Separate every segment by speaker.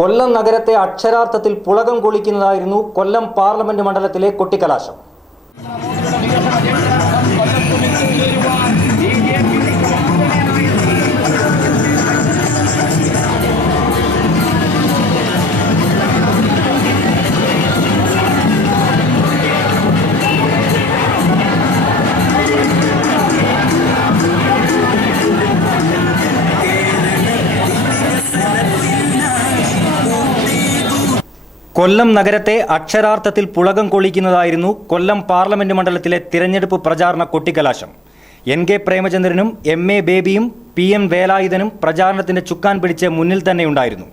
Speaker 1: കൊല്ലം നഗരത്തെ അക്ഷരാർത്ഥത്തിൽ പുളകം കൊള്ളിക്കുന്നതായിരുന്നു കൊല്ലം പാർലമെന്റ് മണ്ഡലത്തിലെ കൊട്ടിക്കലാശം. കൊല്ലം നഗരത്തെ അക്ഷരാർത്ഥത്തിൽ പുളകം കൊള്ളിക്കുന്നതായിരുന്നു കൊല്ലം പാർലമെന്റ് മണ്ഡലത്തിലെ തിരഞ്ഞെടുപ്പ് പ്രചാരണ കൊട്ടിക്കലാശം. എൻ കെ പ്രേമചന്ദ്രനും എം എ ബേബിയും പി എം വേലായുധനും പ്രചാരണത്തിന്റെ ചുക്കാൻ പിടിച്ച് മുന്നിൽ തന്നെയുണ്ടായിരുന്നു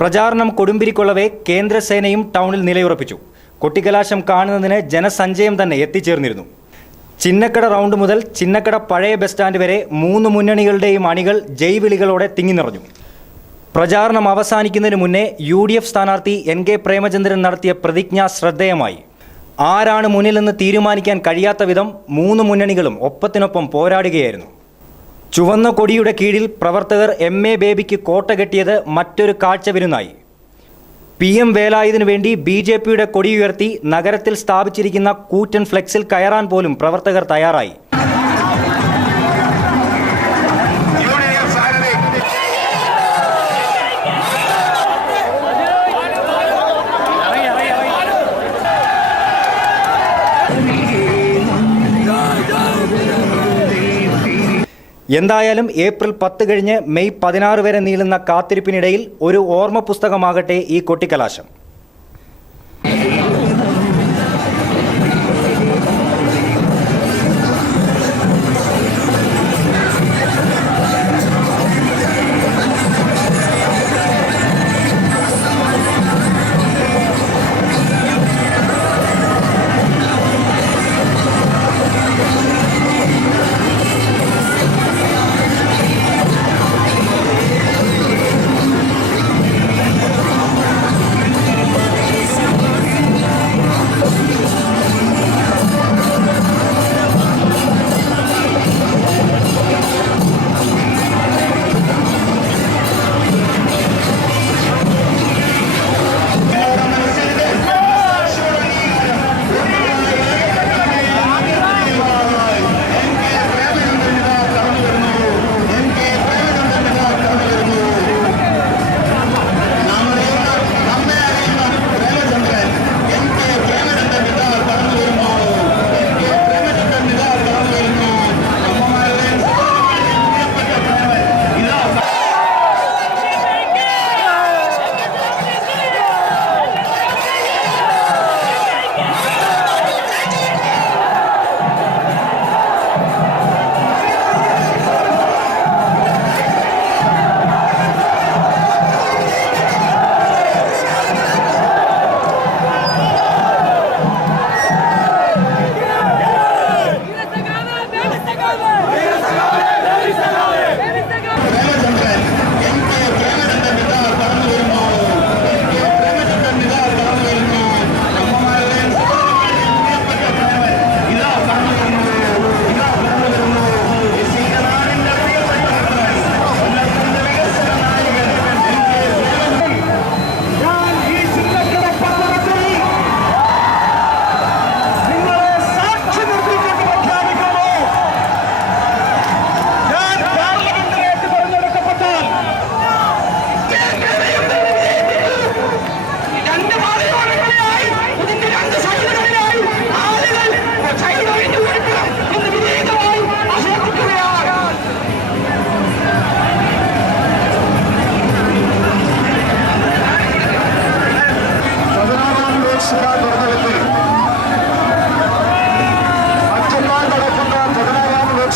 Speaker 1: പ്രചാരണം കൊടുമ്പിരിക്കൊള്ളവേ കേന്ദ്രസേനയും ടൗണിൽ നിലയുറപ്പിച്ചു. കൊട്ടിക്കലാശം കാണുന്നതിന് ജനസഞ്ചയം തന്നെ എത്തിച്ചേർന്നിരുന്നു. ചിന്നക്കട റൗണ്ട് മുതൽ ചിന്നക്കട പഴയ ബസ് സ്റ്റാൻഡ് വരെ മൂന്ന് മുന്നണികളുടെയും അണികൾ ജയ്വിളികളോടെ തിങ്ങി നിറഞ്ഞു. പ്രചാരണം അവസാനിക്കുന്നതിന് മുന്നേ യു ഡി എഫ് സ്ഥാനാർത്ഥി എൻ കെ പ്രേമചന്ദ്രൻ നടത്തിയ പ്രതിജ്ഞ ശ്രദ്ധേയമായി. ആരാണ് മുന്നിലെന്ന് തീരുമാനിക്കാൻ കഴിയാത്ത വിധം മൂന്ന് മുന്നണികളും ഒപ്പത്തിനൊപ്പം പോരാടുകയായിരുന്നു. ചുവന്ന കൊടിയുടെ കീഴിൽ പ്രവർത്തകർ എം എ ബേബിക്ക് കോട്ട കെട്ടിയത് മറ്റൊരു കാഴ്ച വിരുന്നായി. പി എം വേലായുധനു വേണ്ടി ബി ജെ പിയുടെ കൊടിയുയർത്തി നഗരത്തിൽ സ്ഥാപിച്ചിരിക്കുന്ന കൂറ്റൻ ഫ്ലെക്സിൽ കയറാൻ പോലും പ്രവർത്തകർ തയ്യാറായി. എന്തായാലും ഏപ്രിൽ പത്ത് കഴിഞ്ഞ് മെയ് പതിനാറ് വരെ നീളുന്ന കാത്തിരിപ്പിനിടയിൽ ഒരു ഓർമ്മ പുസ്തകമാകട്ടെ ഈ കൊട്ടിക്കലാശം.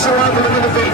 Speaker 2: Silvio, número